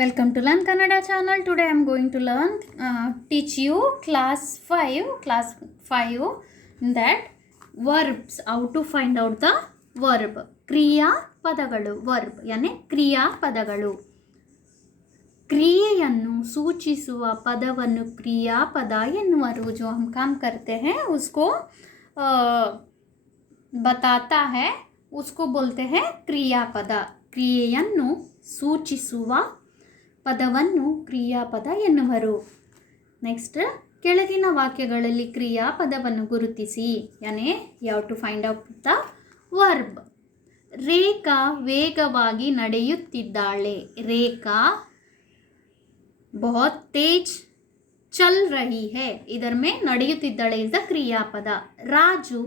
Welcome to Learn Kannada channel. Today I am going to teach you class 5 that verbs, how to find out the verb. ಕ್ರಿಯಾ ಪದಗಳು verb यानी ಕ್ರಿಯಾ ಪದಗಳು. ಕ್ರಿಯೆಯನ್ನು ಸೂಚಿಸುವ ಪದವನ್ನು ಕ್ರಿಯಾಪದ ಎನ್ನುವರು. जो हम काम करते हैं उसको बताता है, उसको बोलते हैं ಕ್ರಿಯಾಪದ. ಕ್ರಿಯೆಯನ್ನು ಸೂಚಿಸುವ ಪದವನ್ನು ಕ್ರಿಯಾಪದ ಎನ್ನುವರು. ನೆಕ್ಸ್ಟ್, ಕೆಳಗಿನ ವಾಕ್ಯಗಳಲ್ಲಿ ಕ್ರಿಯಾಪದವನ್ನು ಗುರುತಿಸಿ. ಯಾನೆ you have to find out the verb. Rekha ವೇಗವಾಗಿ ನಡೆಯುತ್ತಿದ್ದಾಳೆ. ರೇಖಾ बहुत तेज चल रही है. ಇದರ में ನಡೆಯುತ್ತಿದ್ದಾಳೆ ಇಸ್ ದ ಕ್ರಿಯಾಪದ. ರಾಜು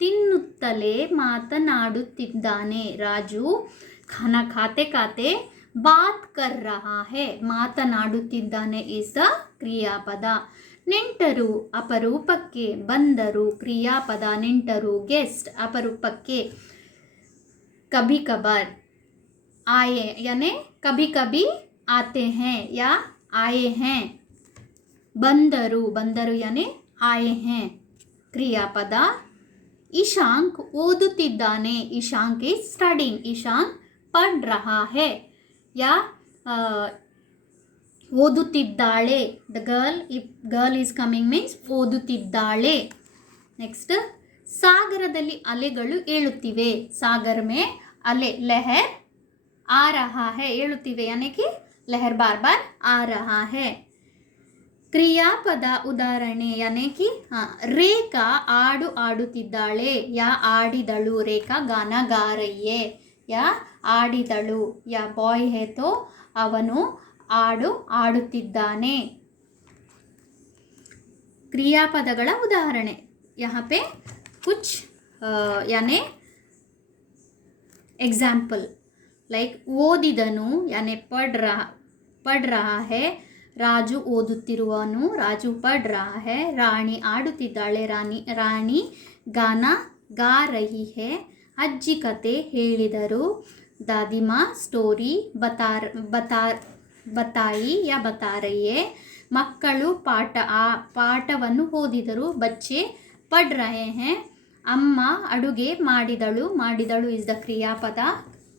ತಿನ್ನುತ್ತಲೇ ಮಾತನಾಡುತ್ತಿದ್ದಾನೆ. ರಾಜು खाना खाते खाते बात कर रहा है. ಮಾತನಾಡುತ್ತಿದ್ದಾನೆ ಇಸ್ ದ ಕ್ರಿಯಾಪದ. ನೆಂಟರು ಅಪರೂಪಕ್ಕೆ ಬಂದರು. ಕ್ರಿಯಾಪದ ನೆಂಟರು. ಗೆಸ್ಟ್ ಅಪರೂಪಕ್ಕೆ. कभी कभार आए यानी कभी कभी आते हैं या आए हैं. ಬಂದರು ಬಂದರು यानी आए हैं ಕ್ರಿಯಾಪದ. ईशांक ಓದುತ್ತಿದ್ದಾನೆ. Ishank is studying. ईशांक पढ़ रहा है या ಓದುತ್ತಿದ್ದಾಳೆ. The girl is coming means ಓದುತ್ತಿದ್ದಾಳೆ. ನೆಕ್ಸ್ಟ್, ಸಾಗರದಲ್ಲಿ ಅಲೆಗಳು ಏಳುತ್ತಿವೆ. ಸಾಗರ ಮೇ ಅಲೆ ಲಹರ್ ಆ ರಹಾ ಹೈ. ಏಳುತ್ತಿವೆ यानी कि लहर बार बार आ रहा है. ಕ್ರಿಯಾಪದ ಉದಾಹರಣೆ यानी कि ರೇಖಾ ಆಡು ಆಡುತ್ತಿದ್ದಾಳೆ ಯಾ ಆಡಿದಳು. ರೇಖಾ ಗಾನ गा रही है ಯಾ ಆಡಿದಳು. ಯಾ ಬಾಯ್ है तो ಅವನು ಆಡು ಆಡುತ್ತಿದ್ದಾನೆ. ಕ್ರಿಯಾಪದಗಳ ಉದಾಹರಣೆ. यहाँ पे कुछ यानी एग्जाम्पल लाइक ಓದಿದನು यानी पढ़ रहा है. ರಾಜು ಓದುತ್ತಿರುವನು. ರಾಜು ಪढ़ रहा है. ರಾಣಿ ಆಡುತ್ತಿದ್ದಾಳೆ. ರಾಣಿ ಗಾನ गा रही है. ಅಜ್ಜಿ ಕತೆ ಹೇಳಿದರು. ದಾದಿಮಾ ಸ್ಟೋರಿ बताई या बता रही है. ಮಕ್ಕಳು ಪಾಠವನ್ನು ಓದಿದರು. ಬಚ್ಚೆ पढ़ रहे हैं. ಅಮ್ಮ ಅಡುಗೆ ಮಾಡಿದಳು. ಮಾಡಿದಳು ಇಸ್ ದ ಕ್ರಿಯಾಪದ.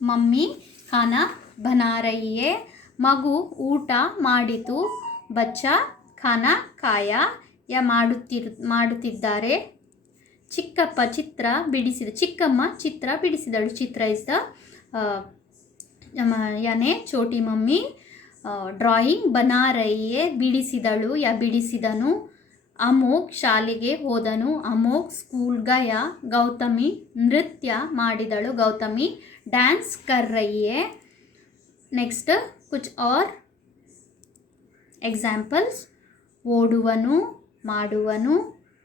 ಮಮ್ಮಿ ಖಾನಾ ಬನಾ ರಹಿ ಹೈ. ಮಗು ಊಟ ಮಾಡಿತು. ಬಚ್ಚಾ ಖಾನಾ ಖಾಯಾ ಯಾ ಮಾಡುತ್ತಿದ್ದಾರೆ. ಚಿಕ್ಕಪ್ಪ ಚಿತ್ರ ಬಿಡಿಸಿದ. ಚಿಕ್ಕಮ್ಮ ಚಿತ್ರ ಬಿಡಿಸಿದಳು. ಚಿತ್ರ ಇಸ್ ದ ಯಾನೆ ಚೋಟಿ ಮಮ್ಮಿ ಡ್ರಾಯಿಂಗ್ ಬನಾ ರಹಿ ಹೈ. ಬಿಡಿಸಿದಳು ಯಾ ಬಿಡಿಸಿದನು. ಅಮೋಕ್ ಶಾಲೆಗೆ ಹೋದನು. ಅಮೋಕ್ ಸ್ಕೂಲ್ ಗಯ. ಗೌತಮಿ ನೃತ್ಯ ಮಾಡಿದಳು. ಗೌತಮಿ ಡ್ಯಾನ್ಸ್ ಕರ್ ರಹಿ ಹೈ. ನೆಕ್ಸ್ಟ್, ಕುछ और ಎಕ್ಸಾಂಪಲ್ಸ್. ಓಡುವನು ಮಾಡುವನು.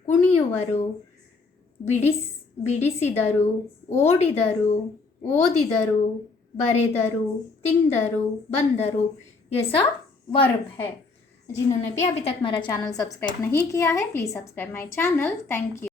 ಕುಣಿಯುವರು. ಬಿಡಿಸಿದರು. ಓಡಿದರು. ಓದಿದರು. ಬರೆದರು. ತಿಂದರು. ಬಂದರು. ये सब वर्ब है. जिन्होंने भी अभी तक मेरा चैनल सब्सक्राइब नहीं किया है please subscribe my channel. Thank you.